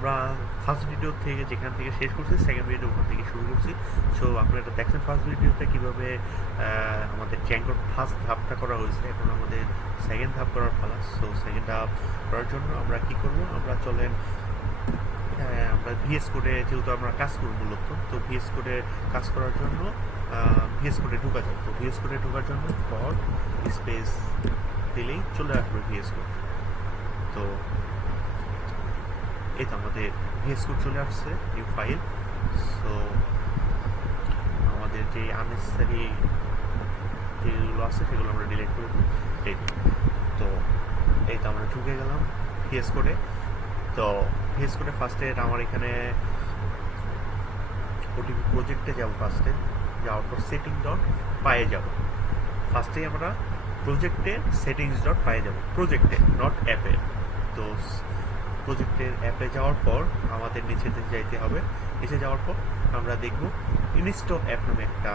আমরা first video থেকে যেখান থেকে শেষ করছি সেকেন্ড ভিডিও ওখান থেকে শুরু করছি। সো আপনারা দেখছেন ফার্স্ট ভিডিওতে কীভাবে আমাদের জ্যাঙ্গোর ফার্স্ট ধাপটা করা হয়েছে। এখন আমাদের সেকেন্ড ধাপ করার পালা। সো সেকেন্ড ধাপ করার জন্য আমরা কি করব, আমরা চলেন আমরা ভিএস কোডে যেহেতু আমরা কাজ করব মূলত, তো ভিএস কোডে কাজ করার জন্য ভিএস কোডে ঢোকা যায়। তো ভিএস কোডে ঢোকার জন্য ডট স্পেস দিলেই চলে আসবে ভিএস কোড। তো এই তো আমাদের ভিএস কোড চলে আসছে, নিউ ফাইল। সো আমাদের যে আননেসেসারি যেগুলো আছে সেগুলো আমরা ডিলিট করে দিই। তো এই তো আমরা ঢুকে গেলাম ভিএস কোডে। তো ভিএস কোডে ফার্স্টে আমার এখানে ওটিপি প্রজেক্টে যাব, ফার্স্টে যাওয়ার পর সেটিং ডট পায়ে যাব। ফার্স্টেই আমরা প্রজেক্টের সেটিংস ডট পায়ে যাব, প্রজেক্টে নট অ্যাপে। তো প্রজেক্টের অ্যাপে যাওয়ার পর আমাদের নিচে যাইতে হবে। নিচে যাওয়ার পর আমরা দেখব ইনস্টল অ্যাপ নামে একটা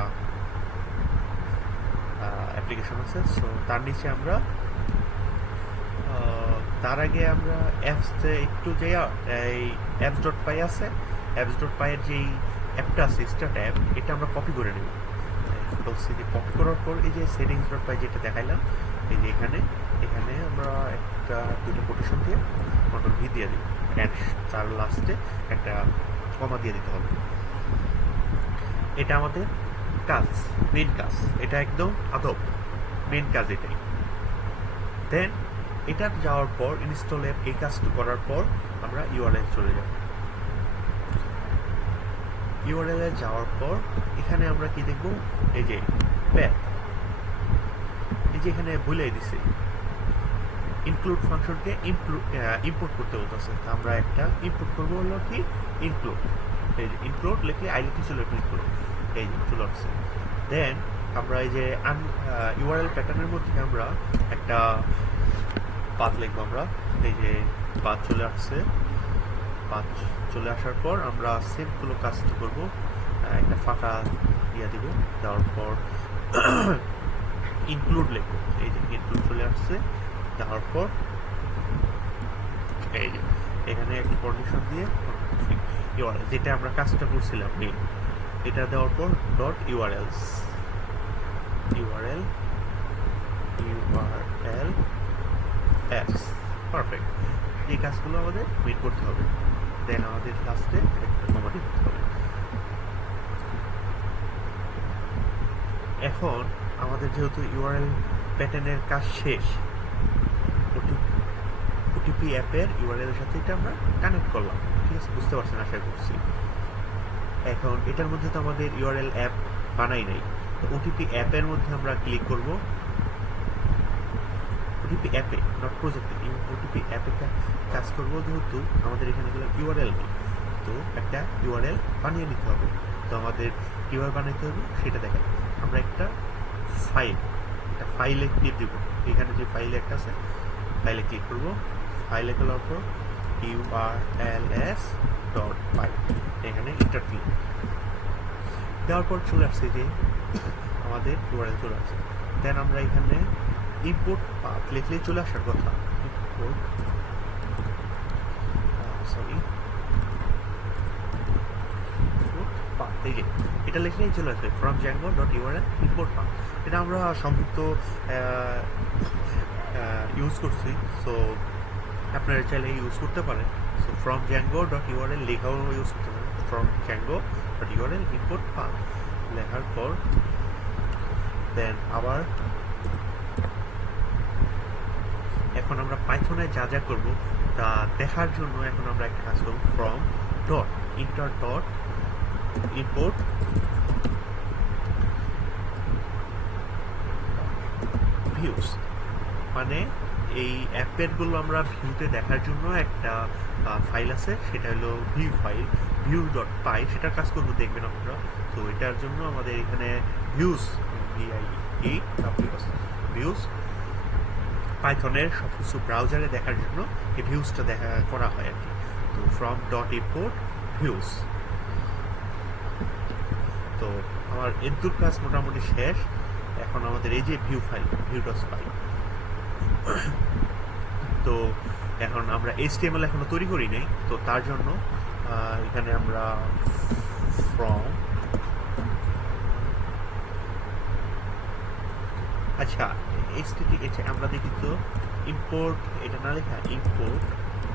অ্যাপ্লিকেশন আছে। সো তার নিচে আমরা তার আগে আমরা অ্যাপসে একটু যাইয়া এই অ্যাপস ডট পাই আছে, অ্যাপস ডট পাইয়ের যেই অ্যাপটা আছে স্টার্ট অ্যাপ, এটা আমরা কপি করে নেব। বলছি যে কপি করার পর এই যে সেটিংস ডট পাই যেটা দেখাইলাম, এই যে এখানে আমরা একটা দুটো কোটেশন দিয়ে কন্ট্রোল ভি দিয়ে দিই, অ্যান্ড তার লাস্টে একটা কমা দিয়ে দিতে হবে। এটা আমাদের কাজ, মেন কাজ, এটা একদম আদব মেন কাজ এটাই। দেন এটা যাওয়ার পর ইনস্টল অ্যাপ এই কাজটা করার পর আমরা ইউআরএল চলে যাব। ইউআরএল এ যাওয়ার পর এখানে আমরা কি দেখব, এই যে প্যাথ, এই যে এখানে ভুলে দিছি ইনক্লুড ফাংশনকে ইম্পোর্ট করতে বলতেছে। আমরা একটা ইম্পোর্ট করবো, হলো কি ইনক্লুড। এই যে ইনক্লুড লিখলে আইডিটি চলে ইনক্লুড, এই যে চলে আসছে। দেন আমরা এই যে ইউআরএল প্যাটার্নের মধ্যে আমরা একটা পাথ লিখবো। আমরা এই যে পাথ চলে আসছে, পাথ চলে আসার পর আমরা সেমগুলো কাজটা করবো, একটা ফাঁকা দিয়ে দিব। দেওয়ার পর ইনক্লুড লিখবো, এই যে ইনক্লুড চলে আসছে। দেওয়ার পর এই যে এখানে একটা কন্ডিশন দিয়ে ইউআরএল যেটা আমরা কাজটা করছিলাম মেইন, এটা দেওয়ার পর ডট ইউআরএল এস, পারফেক্ট। এই কাজগুলো আমাদের মেইন করতে হবে। দেন আমাদের লাস্টে একটা কমা দিতে হবে। এখন আমাদের যেহেতু ইউআরএল প্যাটার্নের কাজ শেষ, ওটিপি অ্যাপের ইউআরএল এর সাথে এটা আমরা কানেক্ট করলাম, ঠিক আছে? বুঝতে পারছেন আশা করছি। এখন এটার মধ্যে তো আমাদের ইউআরএল অ্যাপ বানাই নাই, তো ওটিপি অ্যাপের মধ্যে আমরা ক্লিক করব। ওটিপি অ্যাপে নট প্রজেক্টে, ওটিপি অ্যাপে কাজ করবো যেহেতু আমাদের এখানে গেলাম ইউআরএল নেই, তো একটা ইউআরএল বানিয়ে নিতে হবে। তো আমাদের কীভাবে বানাইতে হবে সেটা দেখাই। আমরা একটা ফাইলে ক্লিক দিব। এখানে যে ফাইলে একটা আছে, ফাইলে ক্লিক করবো। ফাইলে গেলার পর urls.py, এখানে ইন্টার ক্লিক দেওয়ার পর চলে আসছে যে আমাদের ইউআরএল চলে আসছে। দেন আমরা এখানে ইম্পোর্ট পাথ লিখলেই চলে আসার কথা। ইম্পোর্ট পাথ, এই যে এটা লিখলেই চলে আসবে from Zango dot URL import path. এটা আমরা সংক্ষিপ্ত ইউজ করছি, সো আপনারা চাইলে ইউজ করতে পারেন। So from Zango dot URL লেখাও ইউজ করতে পারেন, from Zango dot URL import path লেখার পর দেন আবার এখন আমরা পাইথনে যা যা করবো তা দেখার জন্য এখন আমরা একটা কাজ করবো, from dot inter dot import views, মানে এই অ্যাপেরগুলো আমরা ভিউতে দেখার জন্য একটা ফাইল আছে, সেটা হলো ভিউ ফাইল, ভিউ ডট পাই, সেটার কাজ করবো দেখবেন আপনারা। তো এটার জন্য আমাদের এখানে ভিউস ভিউস পাইথনের সব কিছু ব্রাউজারে দেখার জন্য এই ভিউসটা দেখা করা হয় আর কি। তো ফ্রম ডট ইম্পোর্ট ভিউস। তো আমার এর কাজ মোটামুটি শেষ। এখন আমাদের এই যে ভিউ ফাইল ভিউ ডট পাই, তো এখন আমরা HTML এখনো তৈরি করি নাই, তো তার জন্য এখানে আমরা ফ্রম, আচ্ছা আমরা দেখি তো ইম্পোর্ট, এটা না লেখা ইম্পোর্ট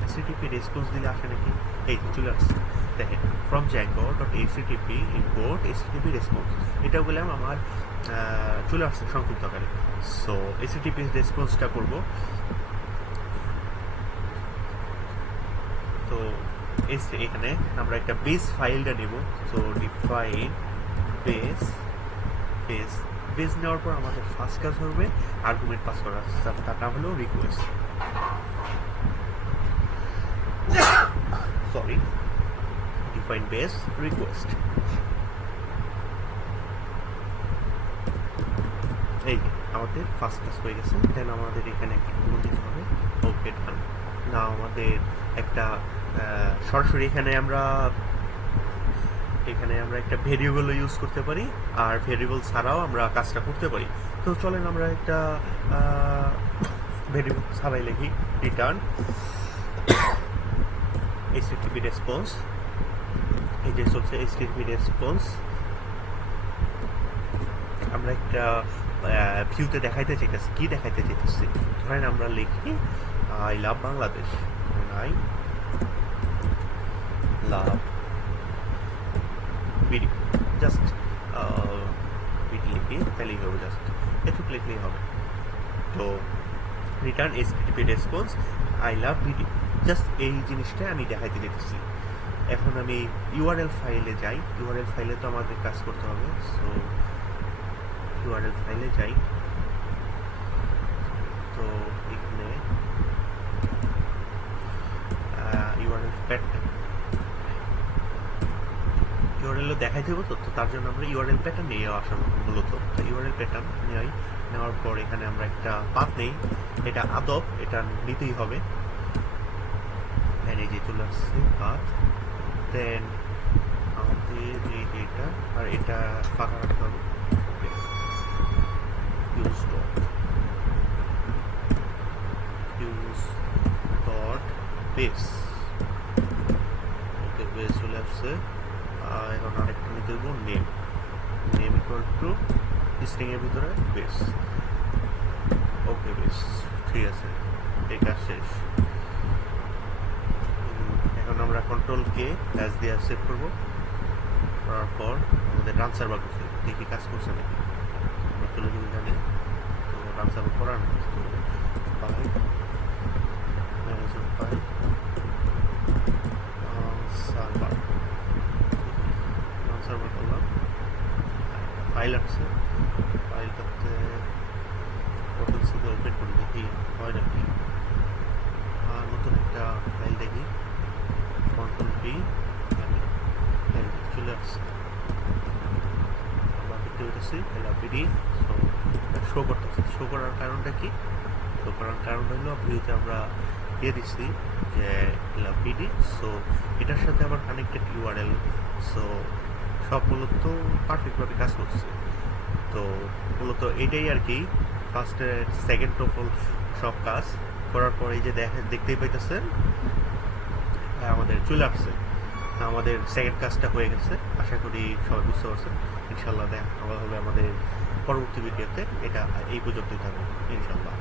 HTTP রেসপন্স দিলে আসে নাকি? এই চলে আসছে, দেখেন from Zango dot HTTP import HTTP response, এটা বললাম আমার চলে আসছে সংক্ষিপ্ত আকারে। সো HTTP রেসপন্সটা করব। তো এখানে আমরা একটা বেস ফাইলটা নেব। সো ডিফাইন বেস, বেস নেওয়ার পর আমাদের ফার্স্ট কাজ হবে আর্গুমেন্ট পাস করা, তার নাম হলো request, sorry define base request. এই আমাদের ফার্স্ট কাজ হয়ে গেছে। দেন আমাদের এখানে একটা দিতে হবে, ওকে ডান। না আমাদের একটা সরাসরি এখানে আমরা একটা ভেরিয়েবল ইউজ করতে পারি, আর ভেরিয়েবল ছাড়াও আমরা কাজটা করতে পারি। তো চলেন আমরা একটা ভেরিয়েবল ছাড়াই লিখি রিটার্ন HTTP রেসপন্স। এই যে চলছে HTTP রেসপন্স, আমরা একটা ভিউতে দেখাইতে চাইতেছি। কি দেখাইতে চাইতেছি? ধরেন আমরা লিখি I love Bangladesh, I love video, just video লিখি তাহলেই হবে, জাস্ট একটু লিখলেই হবে। তো return HTTP response I love video, just এই জিনিসটা আমি দেখাইতে চাইতেছি। এখন আমি ইউআরএল ফাইলে যাই, ইউআরএল ফাইলে তো আমাদের কাজ করতে হবে। সো ইউআরএল ফাইলে যাই, তো এখানে ইউআরএল প্যাটার্ন, ইউআরএল দেখাই দেবো। তো তার জন্য আমরা ইউআরএল প্যাটার্ন নিয়ে আসা মূলত। তো ইউআরএল প্যাটার্ন নেওয়ার পর এখানে আমরা একটা পাথ নেই, এটা আদব, এটা নিতেই হবে। এই যে চলে আসছে পাথ। দেন আমাদের এই এটা আর এটা ফাঁকা রাখতে হবে, ইউজ ডট বেস, ওকে বেস চলে আসছে। এখন আরেকটা নিতে দেবো নেম ইকুয়াল টু স্ট্রিং এর ভিতরে বেস, ওকে বেস, ঠিক আছে, এই কাজ শেষ। এখন আমরা কন্ট্রোল কে অ্যাজ দিয়ে সেভ করবো, করার পর আমাদের রান সার্ভার করতে দেখি কাজ করছে নাকি। আমরা চলে যাবো জানি, তো রান সার্ভার করার না, তো পাই ম্যানেজার পাই সার্ভার, রান সার্ভার করলাম, ফাইল আসছে, ফাইলটাতে ওপেন সিতে ওপেন করে দেখি হয় নাকি। নতুন একটা ফাইল দেখি, কন্ট্রোল পি, চলে আসছে। আমরা দেখতে পেতেছি এলআপিডি শো করতেছে। শো করার কারণটা কি? শো করার কারণটা হলো ভিউতে আমরা দিয়ে দিচ্ছি যে এলআপিডি, সো এটার সাথে আবার কানেক্টেড ইউআরএল, সো সব মূলত পারফেক্টভাবে কাজ করছে। তো মূলত এটাই আর কি ফার্স্ট সেকেন্ড টোফল সব কাজ করার পরে এই যে দেখতেই পাইতেছেন আমাদের চলে আসছে, আমাদের সেকেন্ড কাজটা হয়ে গেছে। আশা করি সবাই বুঝতে পারছেন। ইনশাল্লাহ দেখা হবে আমাদের পরবর্তী ভিডিওতে। এটা এই পর্যন্তই থাকবে ইনশাল্লাহ।